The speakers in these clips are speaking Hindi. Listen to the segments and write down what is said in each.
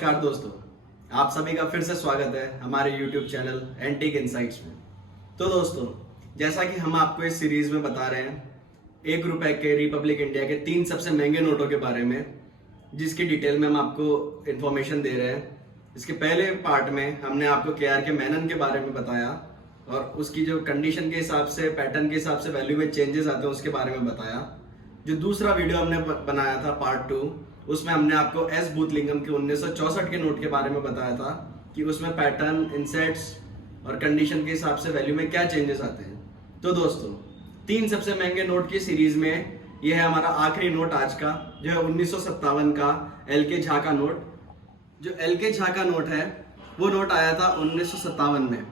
नमस्कार दोस्तों, आप सभी का फिर से स्वागत है हमारे YouTube चैनल एंटीक इनसाइट्स में। तो दोस्तों, जैसा कि हम आपको इस सीरीज में बता रहे हैं ₹1 के रिपब्लिक इंडिया के 3 सबसे महंगे नोटों के बारे में, जिसकी डिटेल में हम आपको इन्फॉर्मेशन दे रहे हैं। इसके पहले पार्ट में हमने आपको KR के मेनन के बारे में बताया और उसकी जो कंडीशन के हिसाब से, पैटर्न के हिसाब से वैल्यू में चेंजेस आते हैं उसके बारे में बताया। जो दूसरा वीडियो हमने बनाया था पार्ट 2, उसमें हमने आपको एस बूथलिंगम के 1964 के नोट के बारे में बताया था कि उसमें पैटर्न, इनसेट्स और कंडीशन के हिसाब से वैल्यू में क्या चेंजेस आते हैं। तो दोस्तों, 3 सबसे महंगे नोट की सीरीज में यह है हमारा आखिरी नोट आज का, जो है 1957 का LK झा का नोट। जो LK झा का नोट है वो नोट आया था 1957 में।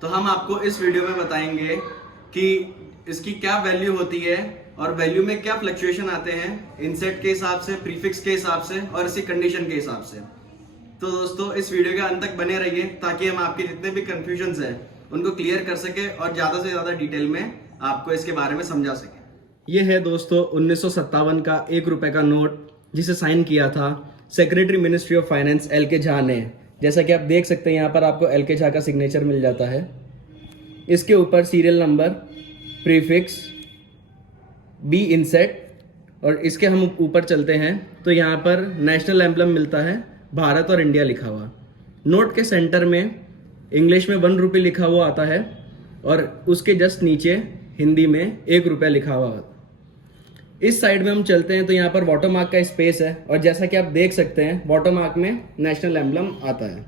तो हम आपको इस वीडियो में बताएंगे कि इसकी क्या वैल्यू होती है और वैल्यू में क्या फ्लक्चुएशन आते हैं, इनसेट के हिसाब से, प्रीफिक्स के हिसाब से और इसी कंडीशन के हिसाब से। तो दोस्तों, इस वीडियो के अंत तक बने रहिए ताकि हम आपके जितने भी कंफ्यूजन्स हैं उनको क्लियर कर सके और ज्यादा से ज्यादा डिटेल में आपको इसके बारे में समझा सके। ये है दोस्तों 1957 का ₹1 का नोट, जिसे साइन किया था secretary ministry of finance LK Jha ने। जैसा कि आप देख सकते हैं यहाँ पर आपको LK झा का सिग्नेचर मिल जाता है। इसके ऊपर सीरियल नंबर, प्रीफिक्स, बी इंसेट और इसके हम ऊपर चलते हैं तो यहाँ पर नेशनल एम्बलम मिलता है, भारत और इंडिया लिखा हुआ। नोट के सेंटर में इंग्लिश में ₹1 लिखा हुआ आता है और उसके जस्ट नीचे हिंदी में ₹1 लिखा हुआ आता है। इस साइड में हम चलते हैं तो यहाँ पर वाटरमार्क का स्पेस है और जैसा कि आप देख सकते हैं वाटरमार्क में नेशनल एम्बलम आता है।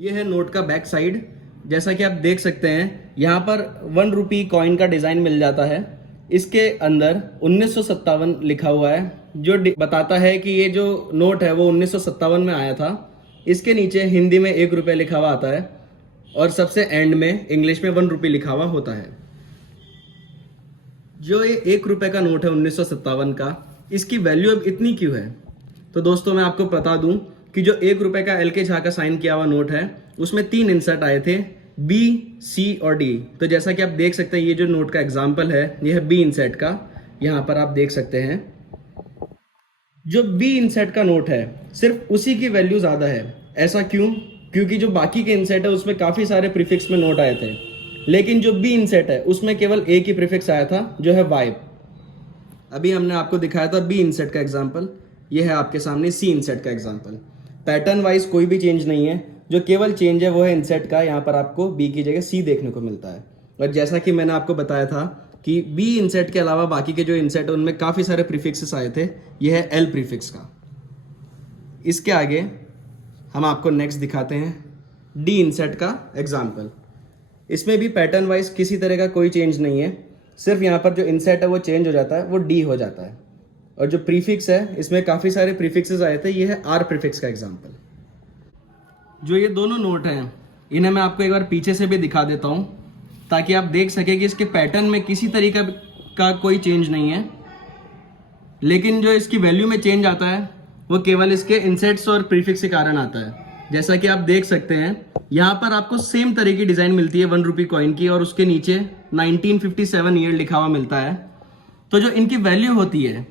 ये है नोट का बैक साइड। जैसा कि आप देख सकते हैं यहाँ पर ₹1 कॉइन का डिजाइन मिल जाता है। इसके अंदर 1957 लिखा हुआ है, जो बताता है कि ये जो नोट है वो 1957 में आया था। इसके नीचे हिंदी में ₹1 लिखा हुआ आता है और सबसे एंड में इंग्लिश में ₹1 लिखा हुआ होता है। जो ये ₹1 का नोट है 1957 का, इसकी वैल्यू अब इतनी क्यों है? तो दोस्तों, मैं आपको बता दूं कि जो ₹1 का LK झा का साइन किया हुआ नोट है उसमें 3 इंसर्ट आए थे, B, C और D। तो जैसा कि आप देख सकते हैं ये जो नोट का एग्जाम्पल है ये है B इंसेट का। यहाँ पर आप देख सकते हैं जो B इंसेट का नोट है सिर्फ उसी की वैल्यू ज्यादा है। ऐसा क्यों? क्योंकि जो बाकी के इंसेट है उसमें काफी सारे प्रीफिक्स में नोट आए थे, लेकिन जो B इंसेट है उसमें केवल एक ही प्रीफिक्स आया था, जो है Y। अभी हमने आपको दिखाया था B इंसेट का एग्जाम्पल, ये है आपके सामने C इंसेट का एग्जाम्पल। पैटर्न वाइज कोई भी चेंज नहीं है, जो केवल चेंज है वो है इंसेट का। यहाँ पर आपको B की जगह C देखने को मिलता है। और जैसा कि मैंने आपको बताया था कि B इंसेट के अलावा बाकी के जो इंसेट है उनमें काफ़ी सारे प्रीफिक्सेस आए थे। ये है L प्रीफिक्स का। इसके आगे हम आपको नेक्स्ट दिखाते हैं D इंसेट का एग्जाम्पल। इसमें भी पैटर्न वाइज किसी तरह का कोई चेंज नहीं है, सिर्फ यहाँ पर जो इंसेट है वो चेंज हो जाता है, वो D हो जाता है। और जो प्रीफिक्स है इसमें काफ़ी सारे प्रीफिक्सेस आए थे। ये है R प्रीफिक्स का एग्जाम्पल। जो ये दोनों नोट हैं इन्हें मैं आपको एक बार पीछे से भी दिखा देता हूँ ताकि आप देख सकें कि इसके पैटर्न में किसी तरीका का कोई चेंज नहीं है, लेकिन जो इसकी वैल्यू में चेंज आता है वो केवल इसके इंसेट्स और प्रीफिक्स के कारण आता है। जैसा कि आप देख सकते हैं यहाँ पर आपको सेम तरह की डिज़ाइन मिलती है ₹1 कॉइन की और उसके नीचे 1957 ईयर लिखा हुआ मिलता है। तो जो इनकी वैल्यू होती है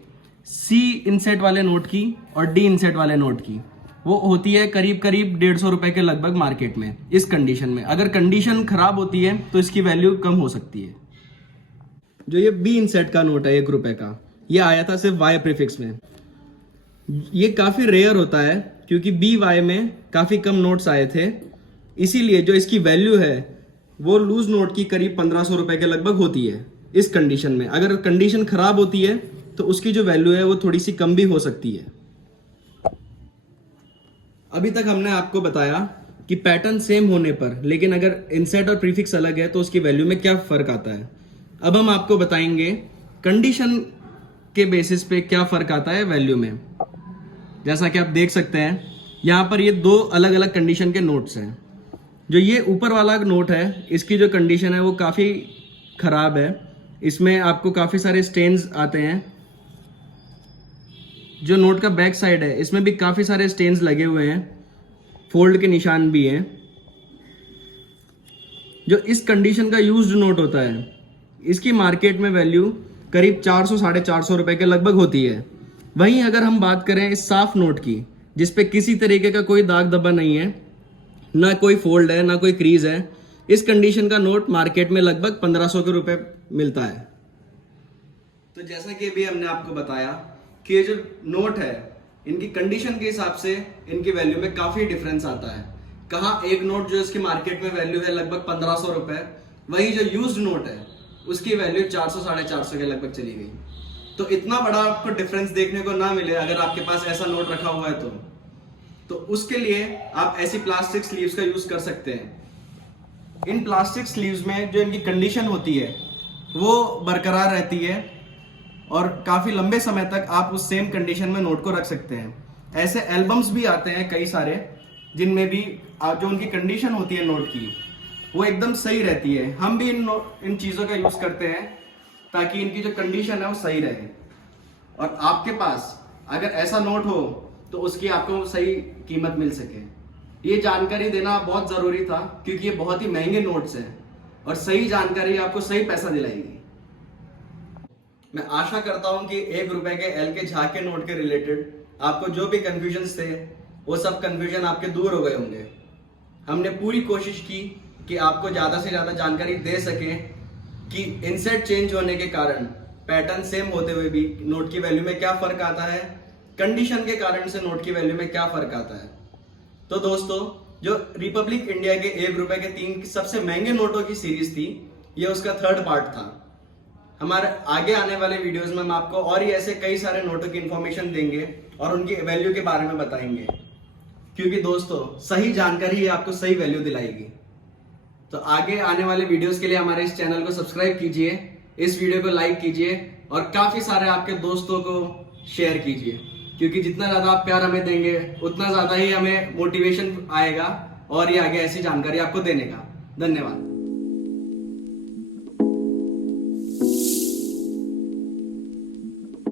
C इंसेट वाले नोट की और D इंसेट वाले नोट की, वो होती है करीब करीब ₹150 के लगभग मार्केट में। इस कंडीशन में अगर कंडीशन खराब होती है तो इसकी वैल्यू कम हो सकती है। जो ये B इंसेट का नोट है ₹1 का, ये आया था सिर्फ Y प्रीफिक्स में। ये काफ़ी रेयर होता है क्योंकि BY में काफ़ी कम नोट्स आए थे, इसीलिए जो इसकी वैल्यू है वो लूज नोट की करीब ₹1500 के लगभग होती है। इस कंडीशन में अगर कंडीशन खराब होती है तो उसकी जो वैल्यू है वो थोड़ी सी कम भी हो सकती है। अभी तक हमने आपको बताया कि पैटर्न सेम होने पर, लेकिन अगर इंसेट और प्रीफिक्स अलग है तो उसकी वैल्यू में क्या फर्क आता है। अब हम आपको बताएंगे कंडीशन के बेसिस पे क्या फर्क आता है वैल्यू में। जैसा कि आप देख सकते हैं यहाँ पर ये 2 अलग अलग कंडीशन के नोट्स हैं। जो ये ऊपर वाला नोट है इसकी जो कंडीशन है वो काफ़ी खराब है, इसमें आपको काफ़ी सारे स्टेन्स आते हैं। जो नोट का बैक साइड है इसमें भी काफ़ी सारे स्टेन्स लगे हुए हैं, फोल्ड के निशान भी हैं। जो इस कंडीशन का यूज्ड नोट होता है इसकी मार्केट में वैल्यू करीब ₹400 साढ़े ₹400 के लगभग होती है। वहीं अगर हम बात करें इस साफ नोट की, जिसपे किसी तरीके का कोई दाग धब्बा नहीं है, ना कोई फोल्ड है, ना कोई क्रीज है। इस कंडीशन का नोट मार्केट में लगभग 1500 के रुपए मिलता है। तो जैसा कि अभी हमने आपको बताया कि ये जो नोट है, इनकी कंडीशन के हिसाब से इनकी वैल्यू में काफी डिफरेंस आता है। कहाँ एक नोट जो इसकी मार्केट में वैल्यू है लगभग 1500 रुपए, वही जो यूज्ड नोट है उसकी वैल्यू 400 450 के लगभग चली गई। तो इतना बड़ा आपको डिफरेंस देखने को ना मिले अगर आपके पास ऐसा नोट रखा हुआ है तो उसके लिए आप ऐसी प्लास्टिक स्लीव्स का यूज कर सकते हैं। इन प्लास्टिक स्लीव्स में जो इनकी कंडीशन होती है वो बरकरार रहती है और काफी लंबे समय तक आप उस सेम कंडीशन में नोट को रख सकते हैं। ऐसे एल्बम्स भी आते हैं कई सारे, जिनमें भी जो उनकी कंडीशन होती है नोट की वो एकदम सही रहती है। हम भी इन चीजों का यूज करते हैं ताकि इनकी जो कंडीशन है वो सही रहे। और आपके पास अगर ऐसा नोट हो तो उसकी आपको सही कीमत मिल सके। ये जानकारी देना बहुत जरूरी था क्योंकि ये बहुत ही महंगे नोट्स हैं और सही जानकारी आपको सही पैसा दिलाएगी। मैं आशा करता हूं कि 1 रुपए के एल के झा के नोट के रिलेटेड आपको जो भी कंफ्यूजन थे वो सब कंफ्यूजन आपके दूर हो गए होंगे। हमने पूरी कोशिश की कि आपको ज्यादा से ज्यादा जानकारी दे सके कि इनसेट चेंज होने के कारण पैटर्न सेम होते हुए भी नोट की वैल्यू में क्या फर्क आता है, कंडीशन के कारण से नोट की वैल्यू में क्या फर्क आता है। तो दोस्तों, जो रिपब्लिक इंडिया के 1 रुपए के 3 सबसे महंगे नोटों की सीरीज थी, ये उसका 3rd पार्ट था। हमारे आगे आने वाले वीडियोस में हम आपको और ही ऐसे कई सारे नोटों की इंफॉर्मेशन देंगे और उनकी वैल्यू के बारे में बताएंगे, क्योंकि दोस्तों सही जानकारी ही आपको सही वैल्यू दिलाएगी। तो आगे आने वाले वीडियोस के लिए हमारे इस चैनल को सब्सक्राइब कीजिए, इस वीडियो को लाइक कीजिए और काफी सारे आपके दोस्तों को शेयर कीजिए, क्योंकि जितना ज्यादा आप प्यार हमें देंगे उतना ज्यादा ही हमें मोटिवेशन आएगा और ये आगे ऐसी जानकारी आपको देने का। धन्यवाद।